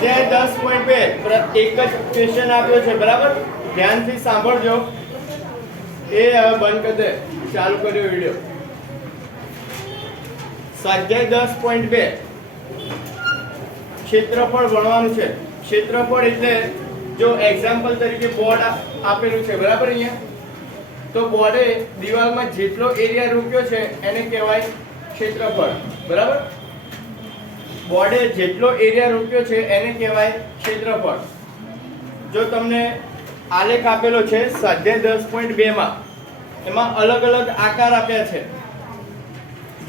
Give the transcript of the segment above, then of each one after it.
સ્વાધ્યાય 10.2 એક જ ક્વેશ્ચન આપ્યો છે, બરાબર? ધ્યાનથી સાંભળજો. એ હવે બંધ કરી દે, ચાલુ કર્યો વિડિયો. સ્વાધ્યાય 10.2 ક્ષેત્રફળ ગણવાનું છે. ક્ષેત્રફળ એટલે જો એક્ઝામ્પલ તરીકે બોર્ડ આપેલું છે, બરાબર? અહીંયા તો બોર્ડે દિવાલમાં જેટલો એરિયા રોક્યો છે એને કહેવાય ક્ષેત્રફળ, બરાબર? બોર્ડે જેટલો એરિયા રોક્યો છે એને કહેવાય ક્ષેત્રફળ. જો તમને આલેખ આપેલો છે સ્વાધ્યાય 10.2 માં, એમાં અલગ અલગ આકાર આપ્યા છે.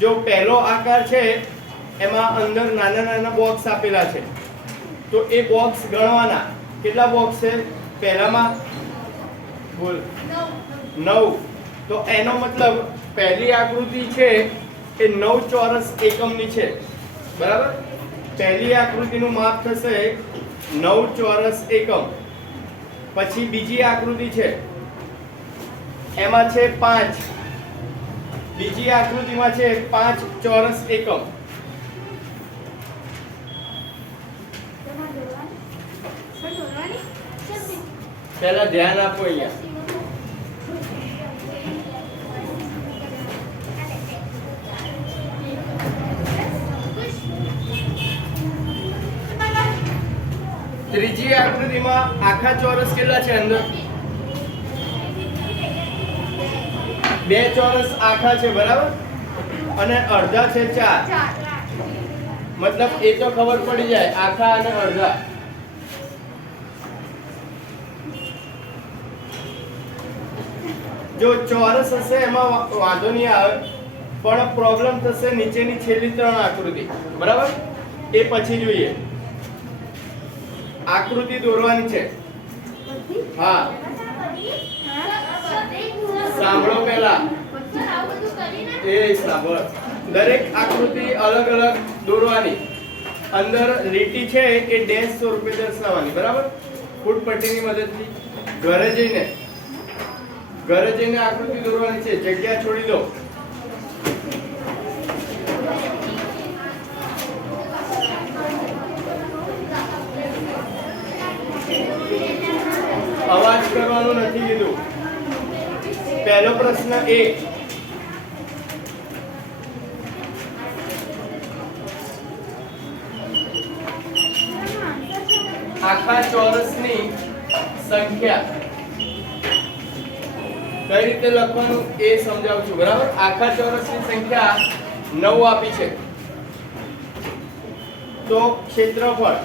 જો પહેલો આકાર છે એમાં અંદર નાના નાના બોક્સ આપેલા છે, તો એ બોક્સ ગણવાના. કેટલા બોક્સ છે પહેલામાં? બોલ. 9. તો એનો મતલબ પહેલી આકૃતિ છે એ 9 ચોરસ એકમની છે, બરાબર? પહેલી આકૃતિનું માપ થશે 9 ચોરસ એકમ. પછી બીજી આકૃતિ છે એમાં છે 5. બીજી આકૃતિમાં છે 5 ચોરસ એકમ. પહેલા ધ્યાન આપો અહીંયા. ત્રીજી આકૃતિમાં આખા ચોરસ કેટલા છે અંદર? 2 ચોરસ આખા છે, બરાબર? અને અડધા છે 4. મતલબ એ તો ખબર પડી જાય, આખા અને અડધા. જો ચોરસ હશે એમાં વાંધો નહીં આવે, પણ પ્રોબ્લેમ થશે નીચેની છેલ્લી 3 આકૃતિ, બરાબર? એ પછી જોઈએ. આકૃતિ દોરવાની છે. હા, સાંભળો પહેલા. એ સાંભળ. દરેક આકૃતિ અલગ અલગ દોરવાની. અંદર લીટી છે એ ડેશ સ્વરૂપે દર્શાવવાની, બરાબર? ફૂટપટ્ટીની મદદથી. ઘરે જઈને આકૃતિ દોરવાની છે. જગ્યા છોડી દો. અવાજ કરવાનો નથી કીધું. પહેલો પ્રશ્ન 1. આખા ચોરસની સંખ્યા કઈ રીતે લખવાનું એ સમજાવું છું, બરાબર? આખા ચોરસની સંખ્યા 9 આપી છે. તો ક્ષેત્રફળ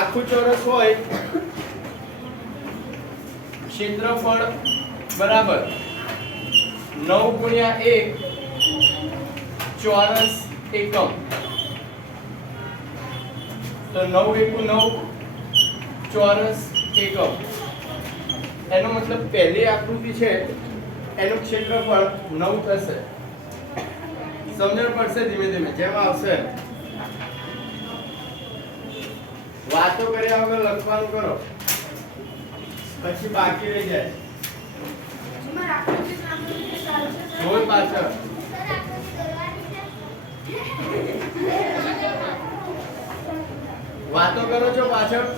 આખું ચોરસ હોય, ક્ષેત્રફળ બરાબર 9 ગુણ્યા 1 ચોરસ એકમ. તો 9 એકુ 9 ચોરસ એકમ. એનો મતલબ પહેલી આકૃતિ છે એનું ક્ષેત્રફળ 9 થશે. સમજણ પડશે ધીમે ધીમે જેમ આવશે. વાતો કર્યા વગર લખવાનું કરો, પછી બાકી રહી જાય. બોલ પાછળ. વાતો કરો છો પાછળ.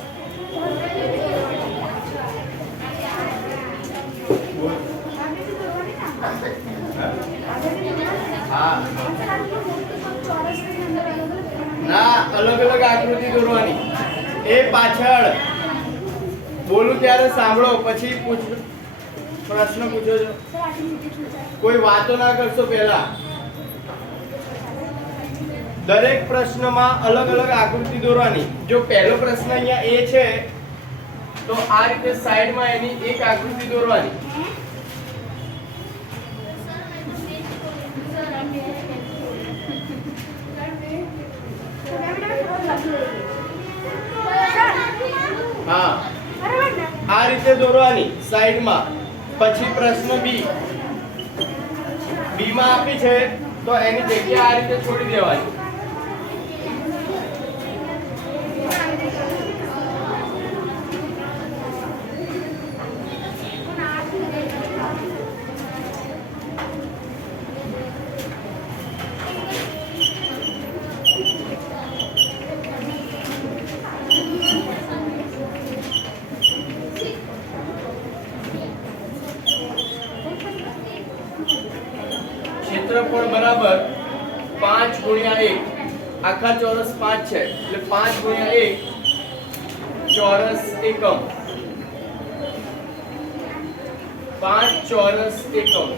હા, ના, અલગ અલગ આકૃતિ દોરવાની. એ પાછળ બોલું ત્યારે સાંભળો, પછી પ્રશ્ન પૂછો છો. કોઈ વાતો ના કરશો. પહેલા દરેક પ્રશ્નમાં અલગ અલગ આકૃતિ દોરવાની. જો પહેલો પ્રશ્ન અહીંયા એ છે તો આ રીતે સાઈડમાં એની એક આકૃતિ દોરવાની. હા, આ રીતે દોરવાની સાઈડમાં. પછી પ્રશ્ન બી માં આપી છે તો એની જગ્યા આ રીતે છોડી દેવાની. ક્ષેત્રફળ બરાબર 5 ગુણ્યા 1 આખા ચોરસ 5 છે એટલે 5 ગુણ્યા 1 ચોરસ એકમ 5 ચોરસ એકમ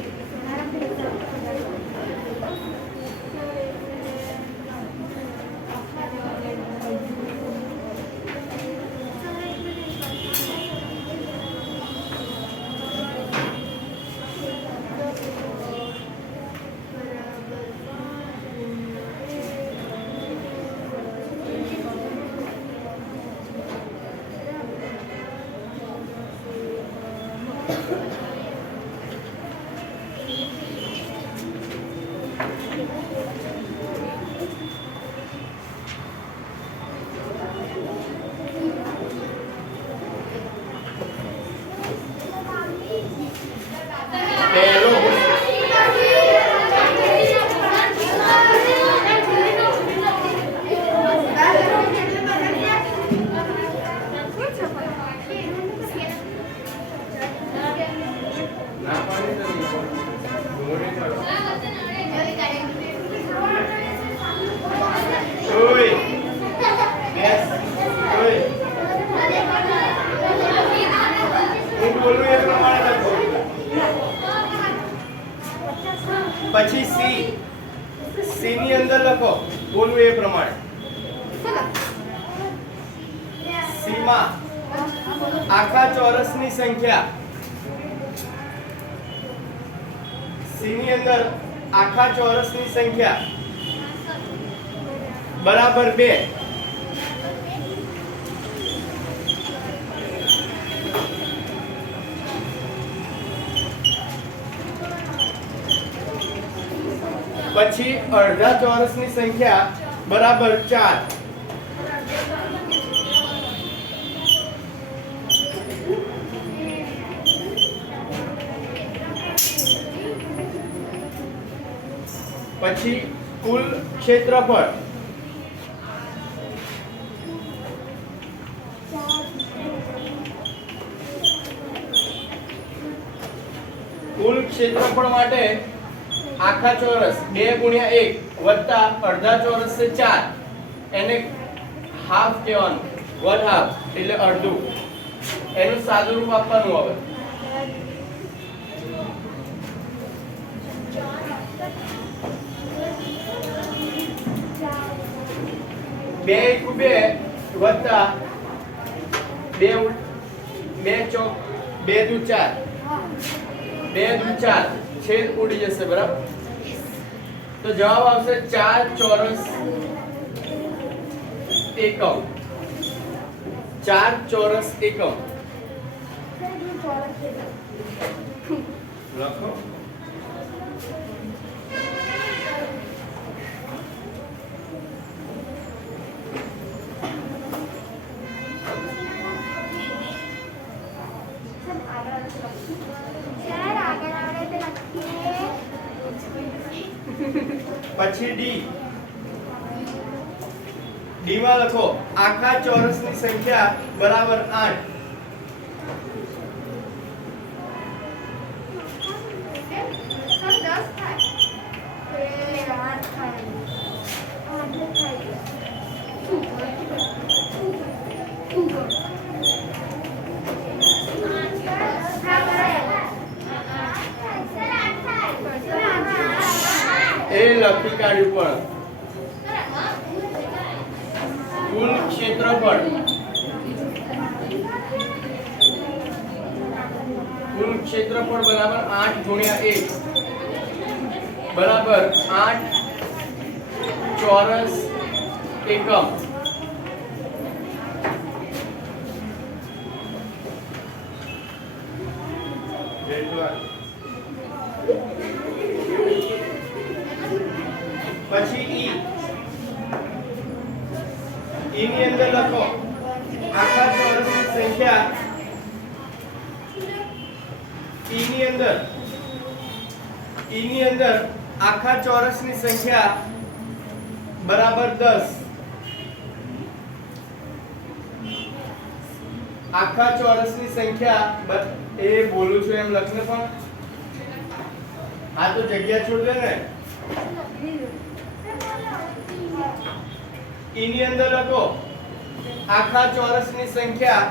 પછી સી ની અંદર લખો બોલવું એ પ્રમાણે સી માં આખા ચોરસની સંખ્યા સી ની અંદર આખા ચોરસની સંખ્યા બરાબર 2 પછી અડધા ચોરસની સંખ્યા બરાબર 4 પછી કુલ ક્ષેત્રફળ માટે આખા ચોરસ 2 ગુણ્યા 1 વત્તા અડધા ચોરસ છે 4 એને હાફ કહેવાનું 1/2 એટલે અડધું એનું સાદું રૂપ આપવાનું હવે બે એકુ 2 વત્તા 2 ચોક 2 દુ 4 2 દુ 4 છેદ ઉડી જશે બરાબર તો જવાબ આવશે 4 ચોરસ એકમ 4 ચોરસ એકમ લખો પછી ડી માં લખો આખા ચોરસની સંખ્યા બરાબર 8 એ લખી કાઢ્યું પણ કુલ ક્ષેત્રફળ બરાબર 8 ગુણ્યા 1 બરાબર 8 ચોરસ એકમ પછી ઈ ની અંદર લખો આખા ચોરસની સંખ્યા ઈ ની અંદર આખા ચોરસની સંખ્યા બરાબર 10 આખા ચોરસની સંખ્યા એ બોલું છું એમ લખને પણ આ તો જગ્યા છોડ દે ને એની અંદર લખો આખા ચોરસની સંખ્યા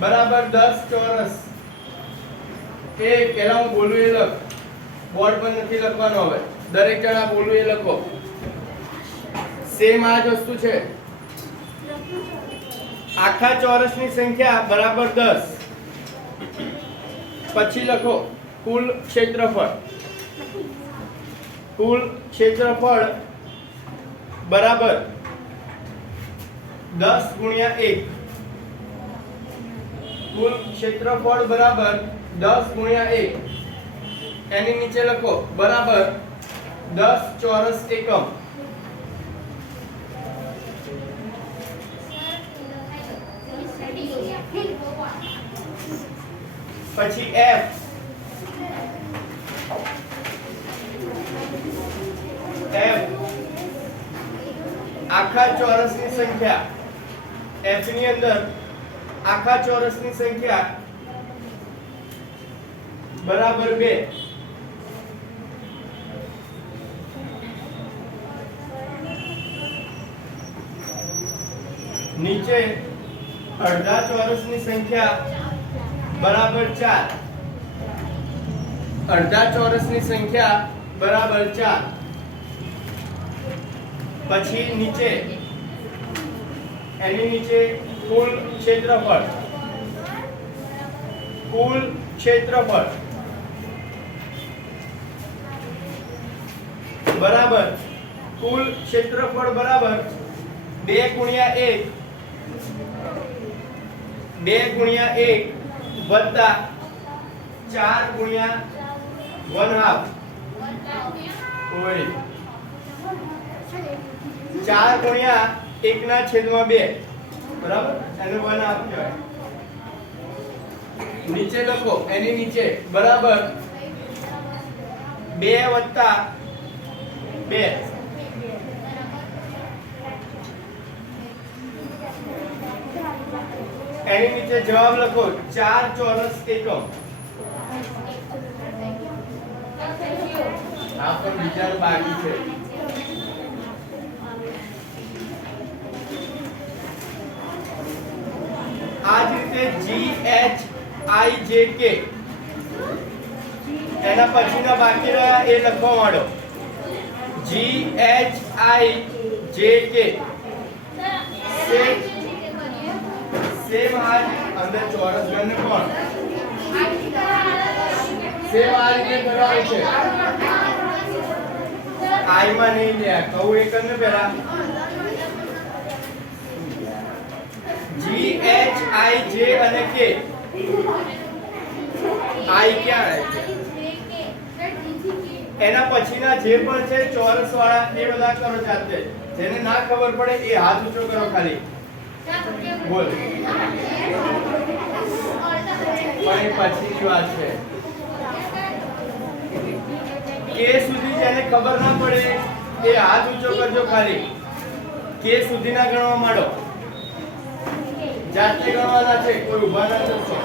બરાબર 10 ચોરસ. એ પહેલા હું બોલું એ લખ, બોર્ડ પર નથી લખવાનો. હવે દરેક જણા બોલું એ લખો. સેમ આ જ વસ્તુ છે. આખા ચોરસની સંખ્યા બરાબર 10. પછી લખો કુલ ક્ષેત્રફળ. કુલ ક્ષેત્રફળ બરાબર 10 ગુણ્યા 1. કુલ ક્ષેત્રફળ બરાબર 10 ગુણ્યા 1. એની નીચે લખો બરાબર 10 ચોરસ એકમ. પછી F. F આખા ચોરસની સંખ્યા. F ની અંદર આખા ચોરસની સંખ્યા બરાબર 2. નીચે અડધા ચોરસની સંખ્યા બરાબર 4. અડધા ચોરસની સંખ્યા બરાબર 4. પછી નીચે એની નીચે કુલ ક્ષેત્રફળ. કુલ ક્ષેત્રફળ બરાબર કુલ ક્ષેત્રફળ બરાબર 2 ગુણ્યા 1. 2 ગુણ્યા 1 વત્તા 4 ગુણ્યા 1/2. ઓય 4 ગુણ્યા 1 ના છેદમાં 2 બરાબર, એને 1/2 કહેવાય. નીચે લખો એની નીચે બરાબર 2 વત્તા 2. એની નીચે જવાબ લખો 4 ચોરસ એકમ. આ પણ વિચાર બાકી છે. આ જ રીતે GHIJK એના પછીના બાકી રહ્યા એ લખવા માંડો. GHIJK સેમ આ અંદર ચોરસ ગણને કોણ સેમ આ રીતે કરવાનું છે. આઈ માં નહીં લે કહું એક ને પહેલા GHIJ અને K. I ક્યાં છે? એના પછીના જે પણ છે ચોરસ વાળા એ બધા કરો જાતે. જેને ના ખબર પડે એ હાથ ઊંચો કરો ખાલી. બોલ. પણ એ પછીની વાત છે. K સુધી જેને ખબર ના પડે એ હાથ ઊંચો કરજો ખાલી. K સુધીના ગણવા માંડો. જાતે ગણવાના છે, કોઈ ઊભા ના થશો.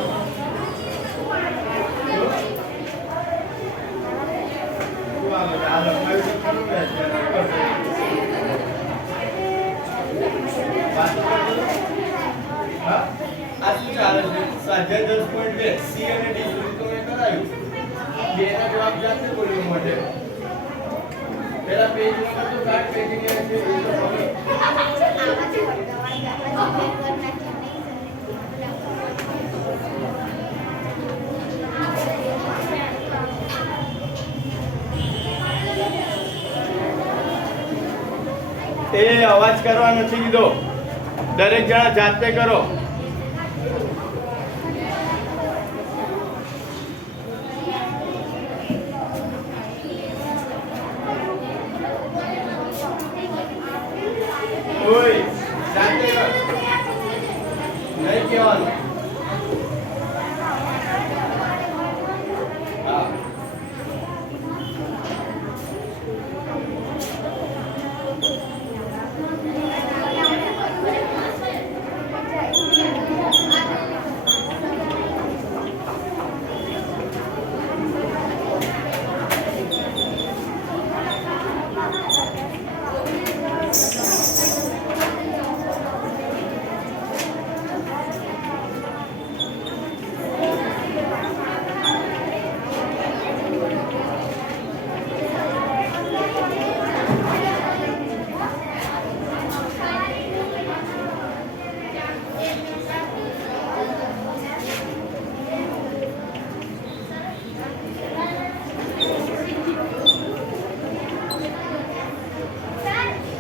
આ શું ચાલે છે? સ્વાધ્યાય 10.2 સી અને ડી સુધી તો મેં કરાયું. બે ના જવાબ જાતે બોલવા માટે પેલા પેજ નંબર તો કાટ પેજિંગ છે. એ અવાજ કરવા નથી કીધો. દરેક જણા જાતે કરો. ઓય જાતે કર. નહીં કહેવાનું. હા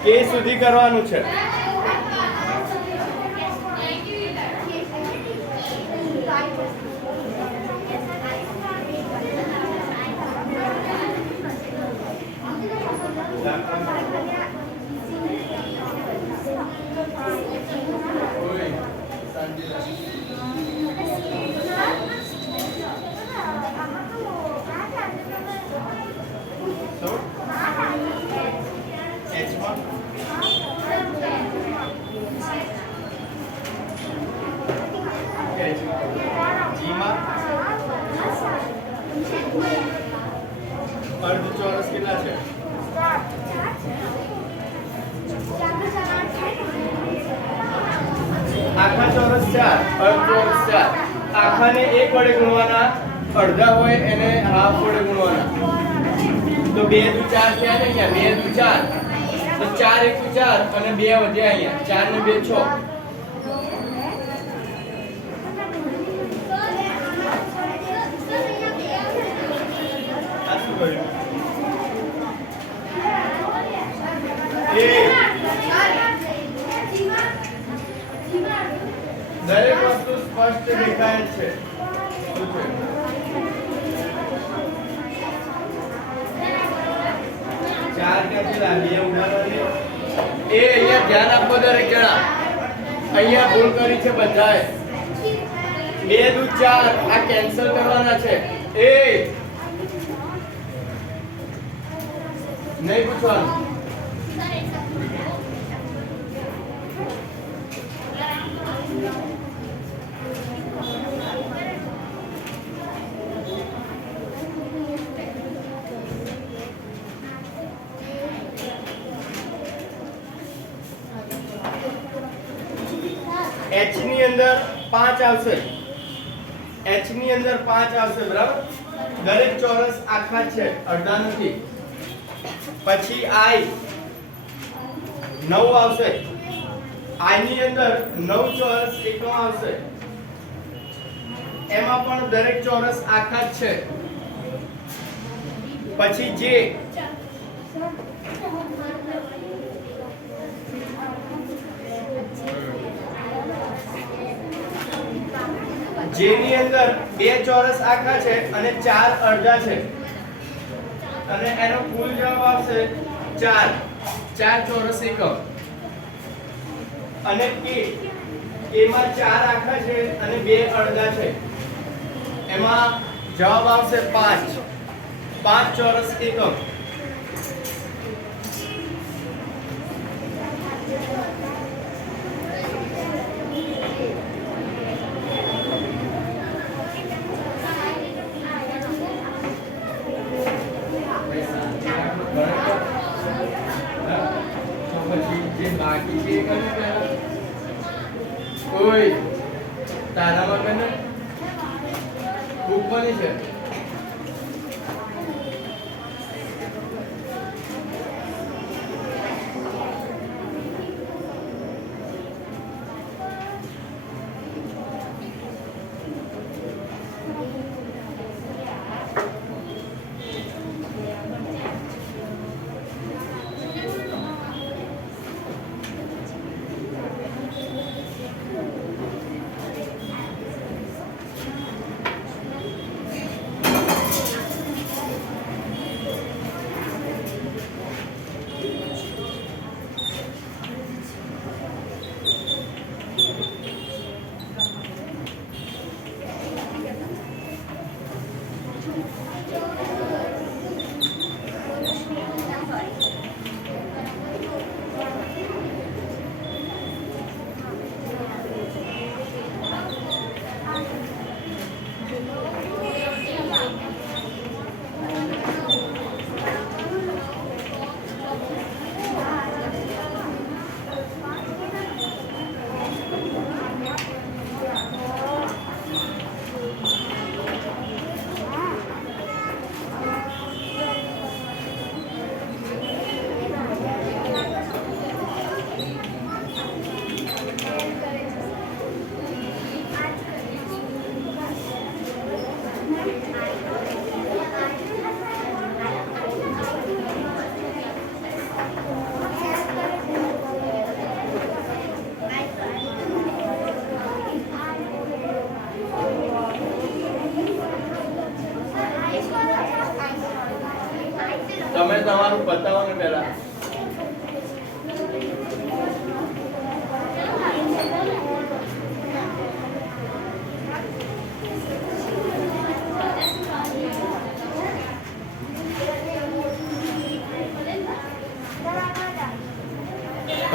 કે સુધી કરવાનું છે. અર્ધ ચોરસ કેટલા છે? આખા ચોરસ 4, અર્ધ ચોરસ 4. આખાને 1 વડે ગુણવાના, અડધા હોય એને હાફ વડે ગુણવાના. તો 2 દુ 4 થયા ને અહીંયા, 2 દુ 4. તો 4 1 4 અને 2 વધ્યા અહીંયા. 4 ને 2 6. આ શું કર્યું? દરેક વસ્તુ સ્પષ્ટ દેખાય છે. શું છે? ચાર ક્યાંથી લાવીએ ઉદાહરણ? એ અહીંયા ધ્યાન આપો દરેક જણા. અહીંયા ભૂલ કરી છે બધાએ. 2 દુ 4 આ કેન્સલ કરવાના છે. એ નહીં પૂછવાનું. h ની અંદર 5 આવશે. h ની અંદર 5 આવશે, બરાબર? દરેક ચોરસ આખા છે, અડધા નથી. પછી i 9 આવશે. i ની અંદર 9 ચોરસ એકમ આવશે. એમાં પણ દરેક ચોરસ આખા જ છે. પછી j જે ની અંદર 2 ચોરસ આખા છે અને 4 અડધા છે. અને એનો કુલ જવાબ આવશે 4 ચોરસ એકમ. અને કે એમાં 4 આખા છે અને 2 અડધા છે. એમાં જવાબ આવશે 5 ચોરસ એકમ. બાકી છે કને પહેલા કોઈ તારામાં કને બુક બની છે.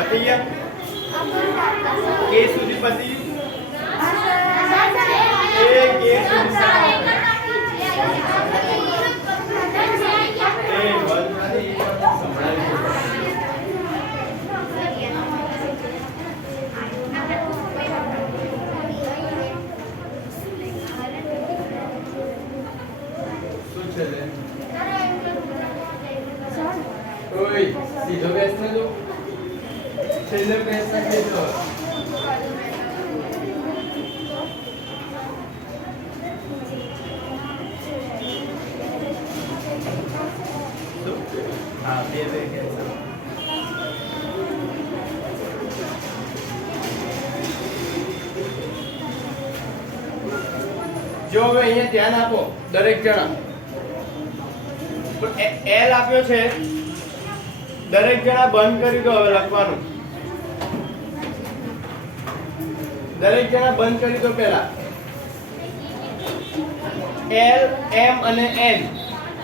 પતી ગયા કે સુધી પતી એ કે સીધો પ્રશ્ન જો છેલ્લો પ્રશ્ન કીધો હા બે કેન્સર જો હવે અહીંયા ધ્યાન આપો દરેક જણા એલ આપ્યો છે દરેક જણા બંધ કરી દો હવે લખવાનું દરેક જણા બંધ કરી દો પહેલા એલ એમ અને એન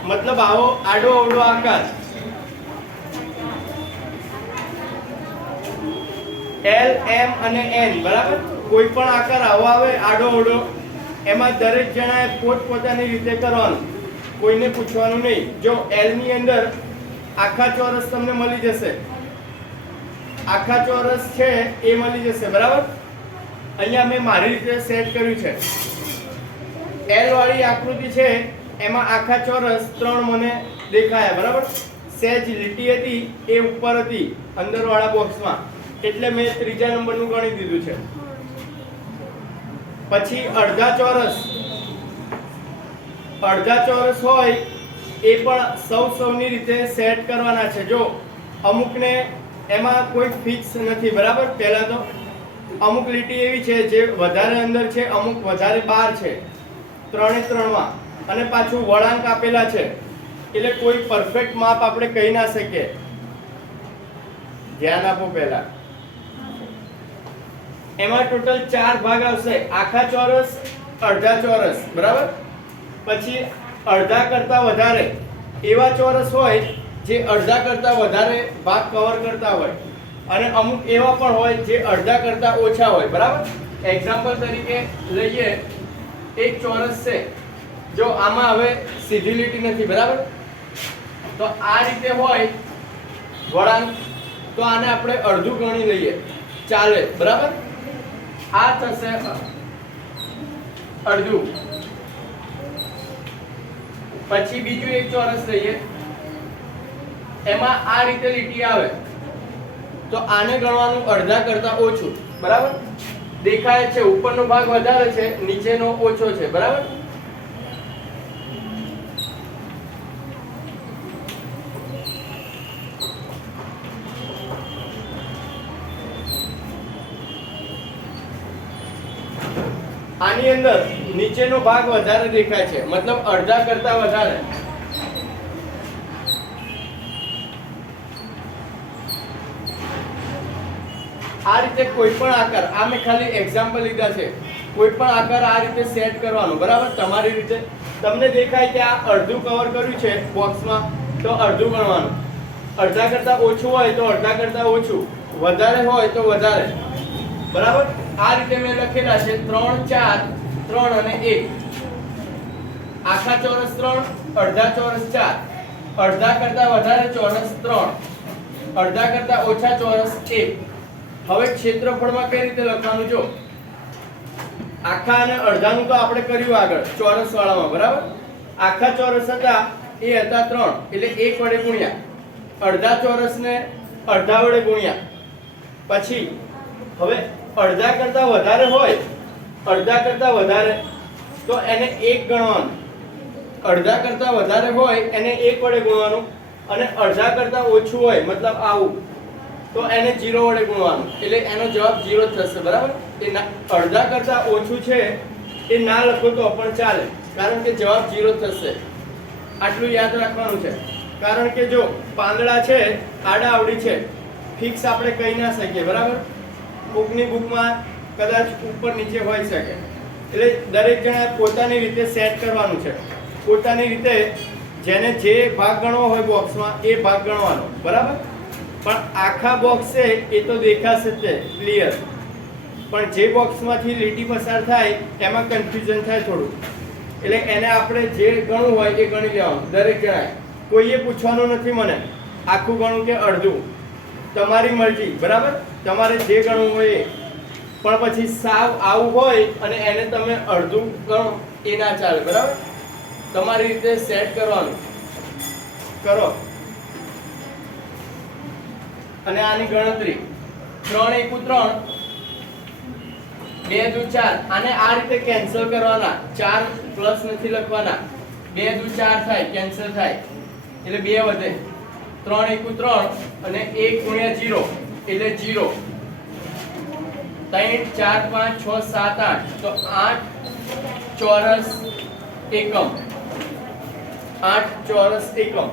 મતલબ આવો આડો અવળો આકાર એલ એમ અને એન બરાબર કોઈ પણ આકાર આવો આવે આડો અવળો એમાં દરેક જણાએ પોતપોતાની રીતે કરવાનું કોઈને પૂછવાનું નહીં જો એલ ની અંદર આખા ચોરસ તમને મળી જશે આખા ચોરસ છે એ મળી જશે બરાબર અહીંયા મેં મારી રીતે સેટ કર્યું છે એલ વાળી આકૃતિ છે એમાં આખા ચોરસ 3 મને દેખાયા બરાબર સહેજ લીટી હતી એ ઉપર હતી અંદર વાળા બોક્સમાં એટલે મેં ત્રીજા નંબરનું ગણી દીધું છે પછી અડધા ચોરસ હોય એ પણ સૌની રીતે સેટ કરવાના છે જો અમુકને એમાં કોઈ ફિક્સ નથી બરાબર પહેલા તો અમુક લીટી એવી છે જે વધારે અંદર છે અમુક વધારે બહાર છે ત્રણે ત્રણમાં અને પાછું વળાંક આપેલા છે એટલે કોઈ પરફેક્ટ માપ આપણે કહી ના શકીએ ધ્યાન આપો પહેલા એમાં ટોટલ 4 ભાગ આવશે આખા ચોરસ અડધા ચોરસ બરાબર પછી અડધા કરતા વધારે એવા ચોરસ હોય જે અડધા કરતા વધારે ભાગ કવર કરતા હોય અને અમુક એવા પણ હોય જે અડધા કરતા ઓછા હોય બરાબર એક્ઝામ્પલ તરીકે લઈએ એક ચોરસ છે જો આમાં હવે સીધી લીટી નથી બરાબર તો આ રીતે હોય વળાંક તો આને આપણે અડધું ગણી લઈએ ચાલે બરાબર આ થશે અડધું પછી બીજું એક ચોરસ લઈએ એમાં આ રીતે લીટી આવે તો આને ગણવાનું અડધા કરતા ઓછું બરાબર દેખાય છે ઉપરનો ભાગ વધારે છે નીચેનો ઓછો છે બરાબર આની અંદર નીચેનો ભાગ વધારે દેખાય છે મતલબ અડધા કરતા વધારે આ રીતે કોઈ પણ આકાર આ મેં ખાલી એક્ઝામ્પલ લીધા છે કોઈ પણ આકાર આ રીતે સેટ કરવાનો બરાબર તમારી રીતે તમને દેખાય કે આ અડધું કવર કર્યું છે બોક્સમાં તો અડધું ગણવાનું અડધા કરતા ઓછું હોય તો અડધા કરતા ઓછું વધારે હોય તો વધારે બરાબર આ રીતે મેં લખેલા છે 3 4 3 અને 1 આખા ચોરસ 3 અડધા ચોરસ 4 અડધા કરતા વધારે ચોરસ 3 અડધા કરતા ઓછા ચોરસ 1 હવે ક્ષેત્રફળમાં કઈ રીતે લખવાનું જો આખા અને અડધાનું તો આપણે કર્યું આગળ ચોરસ વાળામાં બરાબર આખા ચોરસ હતા એ હતા 3 એટલે 1 વડે ગુણ્યા અડધા ચોરસને અડધા વડે ગુણ્યા પછી હવે અડધા કરતા વધારે હોય અડધા કરતા વધારે તો એને 1 ગણવાનું અડધા કરતા વધારે હોય એને 1 વડે ગુણવાનું અને અડધા કરતા ઓછું હોય મતલબ આવું તો એને 0 વડે ગુણવાનું એટલે એનો જવાબ 0 થશે બરાબર એ અડધા કરતા ઓછું છે એ ના લખો તો પણ ચાલે કારણ કે જવાબ 0 થશે આટલું યાદ રાખવાનું છે કારણ કે જો પાંદડા છે આડા આવડી છે ફિક્સ આપણે કહી ના શકીએ બરાબર કોકની બુકમાં કદાચ ઉપર નીચે હોઈ શકે એટલે દરેક જણાએ પોતાની રીતે સેટ કરવાનું છે પોતાની રીતે જેને જે ભાગ ગણવો હોય બોક્સમાં એ ભાગ ગણવાનો બરાબર પણ આખા બોક્સ છે એ તો દેખાશે જ ક્લિયર, પણ જે બોક્સમાંથી લીટી પસાર થાય એમાં કન્ફ્યુઝન થાય થોડું, એટલે એને આપણે જે ગણવું હોય એ ગણી લેવાનું દરેક જણાએ. કોઈએ પૂછવાનું નથી મને આખું ગણું કે અડધું, તમારી મરજી, બરાબર, તમારે જે ગણવું હોય એ. પણ પછી સાવ આવું હોય અને એને તમે અડધું ગણો એ ના ચાલે, બરાબર, તમારી રીતે સેટ કરવાનું કરો. અને આની ગણતરી 3 એકુ 3 2 દુ 4, આને આ રીતે કેન્સલ કરવાના, 4 પ્લસ નથી લખવાના, 2 દુ 4 થાય, કેન્સલ થાય એટલે 2 વધે, 3 એકુ 3 અને 1 ગુણ્યા 0 એટલે 0, 3 4 5 6 7 8 તો 8 ચોરસ એકમ, 8 ચોરસ એકમ.